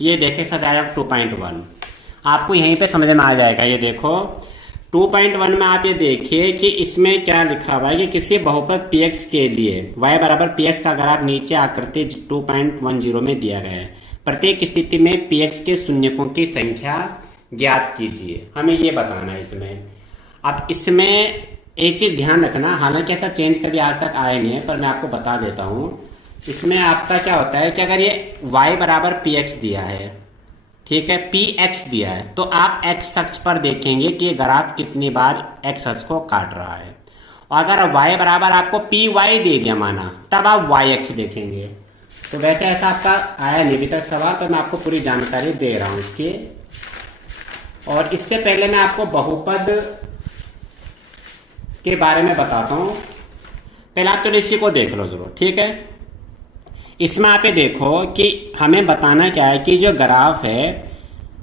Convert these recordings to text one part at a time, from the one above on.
ये देखे सच आया 2.1, आपको यहीं पे समझ में आ जाएगा। ये देखो 2.1 में आप ये देखिए कि इसमें क्या लिखा हुआ है कि किसी बहुपद px के लिए y बराबर px का ग्राफ नीचे आकृति 2.10 में दिया गया है। प्रत्येक स्थिति में px के शून्यकों की संख्या ज्ञात कीजिए, हमें ये बताना है इसमें। अब इसमें एक चीज ध्यान रखना, हालांकि ऐसा चेंज कभी आज तक आया नहीं है, पर मैं आपको बता देता हूं। इसमें आपका क्या होता है कि अगर ये y बराबर px दिया है, ठीक है, px दिया है, तो आप x अक्ष पर देखेंगे कि ये ग्राफ कितनी बार x अक्ष को काट रहा है। और अगर y बराबर आपको py दे दिया माना, तब आप y अक्ष देखेंगे। तो वैसे ऐसा आपका आया नहीं अभी तक सवाल, तो मैं आपको पूरी जानकारी दे रहा हूं इसकी। और इससे पहले मैं आपको बहुपद के बारे में बताता हूं। पहले आप चलो इसी को देख लो जरूर, ठीक है। इसमें आप ये देखो कि हमें बताना क्या है कि जो ग्राफ है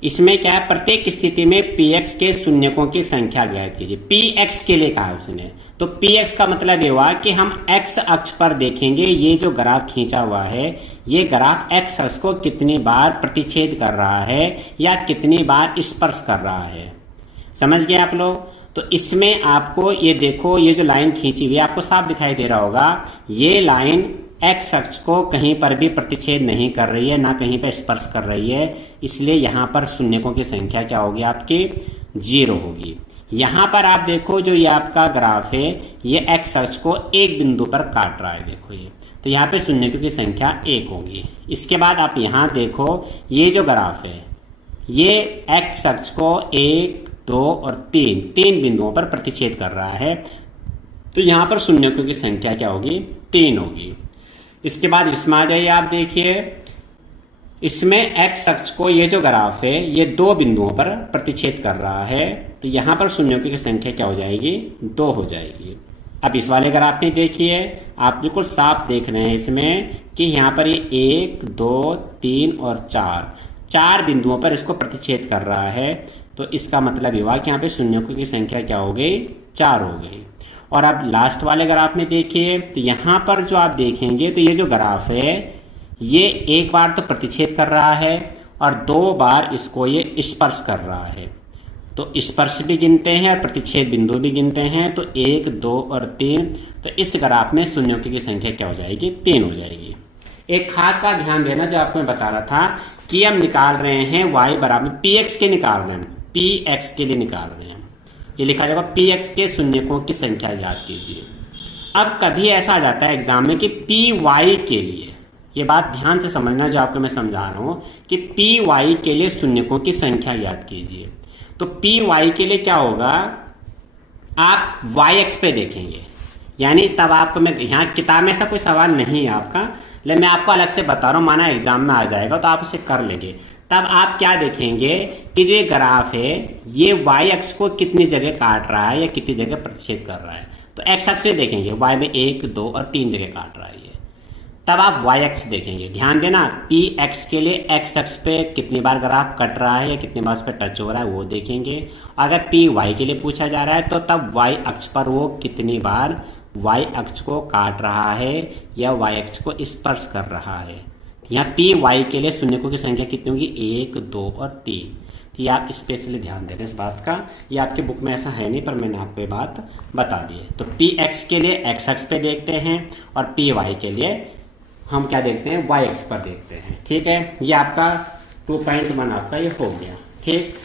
इसमें क्या है, प्रत्येक स्थिति में px के शून्यकों की संख्या ज्ञात कीजिए। px के लिए कहा है उसने, तो px का मतलब ये हुआ कि हम x अक्ष पर देखेंगे ये जो ग्राफ खींचा हुआ है, ये ग्राफ x अक्ष को कितनी बार प्रतिच्छेद कर रहा है या कितनी बार स्पर्श कर रहा है। समझ गए आप लोग? तो इसमें आपको ये देखो, ये जो लाइन खींची हुई है आपको साफ दिखाई दे रहा होगा, ये लाइन x अक्ष को कहीं पर भी प्रतिच्छेद नहीं कर रही है, ना कहीं पर स्पर्श कर रही है, इसलिए यहां पर शून्यकों की संख्या क्या होगी आपकी 0 होगी। यहां पर आप देखो जो ये आपका ग्राफ है ये x अक्ष को एक बिंदु पर काट रहा है, देखो ये, तो यहाँ पे शून्यकों की संख्या 1 होगी। इसके बाद आप यहाँ देखो ये जो ग्राफ है ये x अक्ष को 1, 2 और 3 बिंदुओं पर प्रतिच्छेद कर रहा है, तो यहाँ पर शून्यकों की संख्या क्या होगी 3 होगी। इसके बाद इसमें आ जाइए, आप देखिए इसमें x अक्ष को ये जो ग्राफ है ये 2 बिंदुओं पर प्रतिच्छेद कर रहा है, तो यहाँ पर शून्यकों की संख्या क्या हो जाएगी 2 हो जाएगी। अब इस वाले ग्राफ में देखिए आप बिल्कुल साफ देख रहे हैं इसमें कि यहाँ पर ये 1, 2, 3 और 4 बिंदुओं पर इसको प्रतिच्छेद कर रहा है, तो इसका मतलब ये हुआ कि यहाँ पे शून्यकों की संख्या क्या हो गई 4 हो गई। और अब लास्ट वाले ग्राफ में देखिए तो यहाँ पर जो आप देखेंगे तो ये जो ग्राफ है ये एक बार तो प्रतिच्छेद कर रहा है और 2 बार इसको ये स्पर्श कर रहा है, तो स्पर्श भी गिनते हैं और प्रतिच्छेद बिंदु भी गिनते हैं, तो 1, 2 और 3, तो इस ग्राफ में शून्यकों की संख्या क्या हो जाएगी 3 हो जाएगी। एक खास बात ध्यान देना जो आपको मैं बता रहा था कि हम निकाल रहे हैं y बराबर px के निकाल रहे हैं, px के लिए निकाल रहे हैं, ये लिखा जाएगा px के शून्यकों की संख्या ज्ञात कीजिए। अब कभी ऐसा आ जाता है एग्जाम में कि py के लिए, ये बात ध्यान से समझना जो आपको मैं समझा रहा हूं कि py के लिए शून्यकों की संख्या ज्ञात कीजिए। तो py के लिए क्या होगा, आप y अक्ष पे देखेंगे, यानी तब आपको मैं यहाँ किताब में ऐसा कोई सवाल नहीं है आपका, लेकिन मैं आपको अलग से बता रहा हूँ, माना एग्जाम में आ जाएगा तो आप उसे कर लेंगे। तब आप क्या देखेंगे कि जो ये ग्राफ है ये y अक्ष को कितनी जगह काट रहा है या कितनी जगह प्रतिच्छेद कर रहा है, तो x अक्ष से देखेंगे y में 1, 2 और 3 जगह काट रहा है ये, तब आप y अक्ष देखेंगे। ध्यान देना px के लिए x अक्ष पे कितनी बार ग्राफ कट रहा है या कितनी बार उस पर टच हो रहा है वो देखेंगे। अगर py के लिए पूछा जा रहा है तो तब y अक्ष पर वो कितनी बार y अक्ष को काट रहा है या y अक्ष को स्पर्श कर रहा है। यहाँ py के लिए शून्यकों की संख्या कितनी होगी 1, 2 और 3, तो ये आप स्पेशली ध्यान दें इस बात का, ये आपके बुक में ऐसा है नहीं पर मैंने आपको ये बात बता दी है। तो px के लिए x अक्ष पे देखते हैं और py के लिए हम क्या देखते हैं y अक्ष पर देखते हैं, ठीक है। ये आपका 2.1 आपका ये हो गया, ठीक।